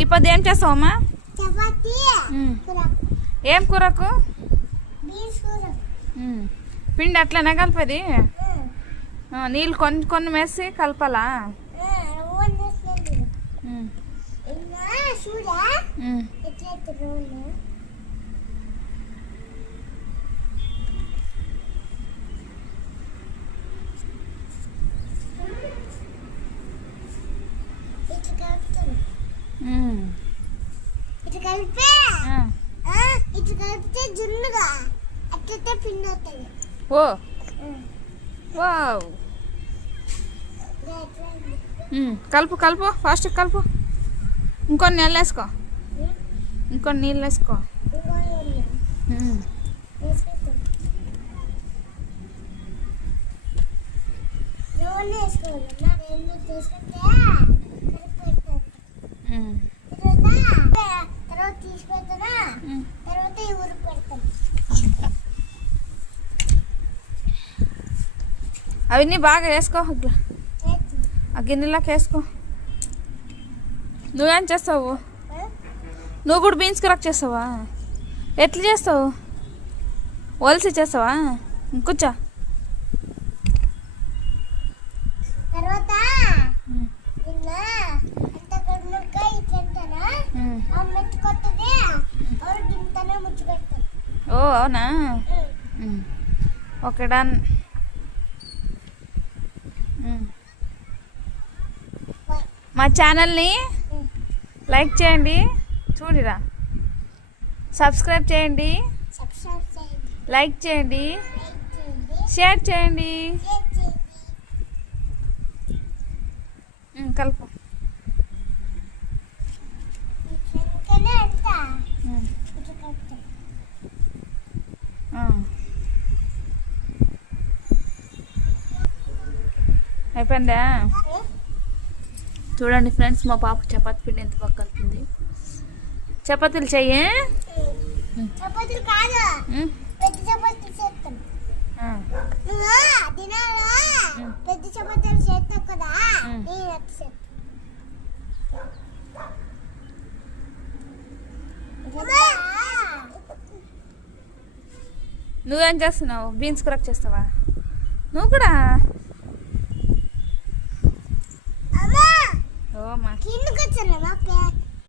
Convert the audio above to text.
ఈ పొద్దు ఏం చేస్తావమ్మా? ఏం కూరకు? పిండి అట్లనే కలిపేది? నీళ్ళు కొన్ని కొన్ని వేసి కలపాలా? ఓ వావ్ కలుపు కలుపు ఫాస్ట్ కలుపు. ఇంకొన్ని నీళ్ళు వేసుకో, ఇంకొన్ని నీళ్ళు వేసుకో. అవన్నీ బాగా వేసుకో, ఆ గిన్నెలోకి వేసుకో. నువ్వేం చేస్తావు? నువ్వు కూడా బీన్స్ కరెక్ట్ చేస్తావా? ఎట్లా చేస్తావు? ఒలిసి చేస్తావా? కూర్చో. ఓ అవునా? Okay done. మా ఛానల్ని లైక్ చేయండి, చూడిరా, సబ్స్క్రైబ్ చేయండి, లైక్ చేయండి, షేర్ చేయండి. కలుపు. అయిపోయిందా? చూడండి ఫ్రెండ్స్, మా పాప చపాతీ పిండి ఎంత బాగా కలిపింది. చపాతీలు చెయ్యి. నువ్వేం చేస్తున్నావు? బీన్స్ కరెక్ట్ చేస్తావా? నువ్వు కూడా ఓ మా